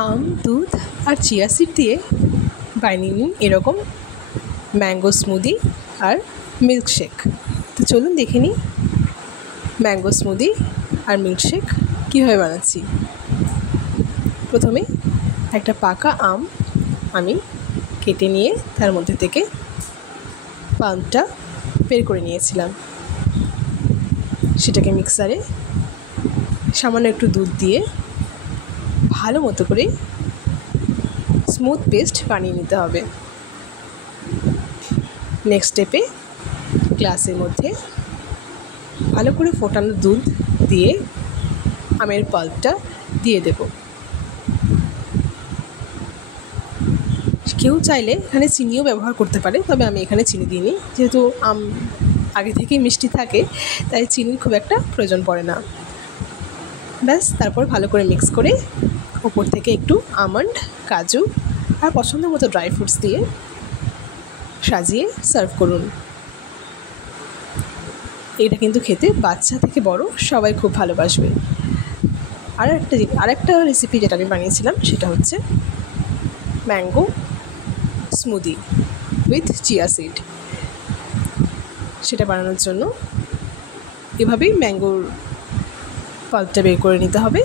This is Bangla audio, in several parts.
আম, দুধ আর চিয়া সিড দিয়ে বানিয়ে নিন এরকম ম্যাঙ্গো স্মুদি আর মিল্কশেক। তো চলুন দেখে নিই ম্যাঙ্গো স্মুদি আর মিল্কশেক কীভাবে বানাচ্ছি। প্রথমে একটা পাকা আম আমি কেটে নিয়ে তার মধ্যে থেকে পাল্পটা বের করে নিয়েছিলাম। সেটাকে মিক্সারে সামান্য একটু দুধ দিয়ে ভালো মতো করে স্মুথ পেস্ট বানিয়ে নিতে হবে। নেক্সট স্টেপে গ্লাসের মধ্যে ভালো করে ফোটানো দুধ দিয়ে আমের পাল্পটা দিয়ে দেব। কেউ চাইলে এখানে চিনিও ব্যবহার করতে পারে, তবে আমি এখানে চিনি দিইনি, যেহেতু আম আগে থেকেই মিষ্টি থাকে তাই চিনির খুব একটা প্রয়োজন পড়ে না। ব্যাস, তারপর ভালো করে মিক্স করে ওপর থেকে একটু আমন্ড, কাজু আর পছন্দ মতো ড্রাই ফ্রুটস দিয়ে সাজিয়ে সার্ভ করুন। এটা কিন্তু খেতে বাচ্চা থেকে বড় সবাই খুব ভালোবাসবে। আরেকটা রেসিপি যেটা আমি বানিয়েছিলাম সেটা হচ্ছে mango smoothie with chia seed. সেটা বানানোর জন্য এভাবেই ম্যাঙ্গোর পাল্পটা বের করে নিতে হবে,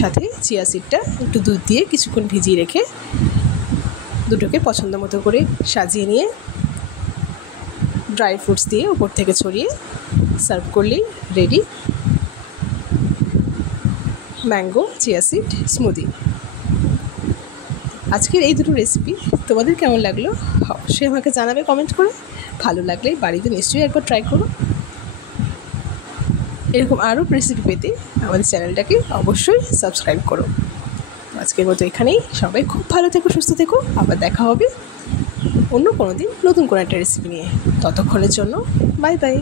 সাথে চিয়া সিডটা একটু দুধ দিয়ে কিছুক্ষণ ভিজিয়ে রেখে দুটোকে পছন্দ মতো করে সাজিয়ে নিয়ে ড্রাই ফ্রুটস দিয়ে উপর থেকে ছড়িয়ে সার্ভ করলেই ready mango chia seed smoothie. আজকের এই দুটো রেসিপি তোমাদের কেমন লাগলো অবশ্যই আমাকে জানাবে কমেন্ট করে। ভালো লাগলে বাড়িতে নিশ্চয়ই একবার ট্রাই করো। এরকম আরও রেসিপি পেতে আমাদের চ্যানেলটাকে অবশ্যই সাবস্ক্রাইব করো। আজকের মতো এখানেই, সবাই খুব ভালো থেকো, সুস্থ থেকো। আবার দেখা হবে অন্য কোনো দিন নতুন কোনো একটা রেসিপি নিয়ে। ততক্ষণের জন্য বাই বাই।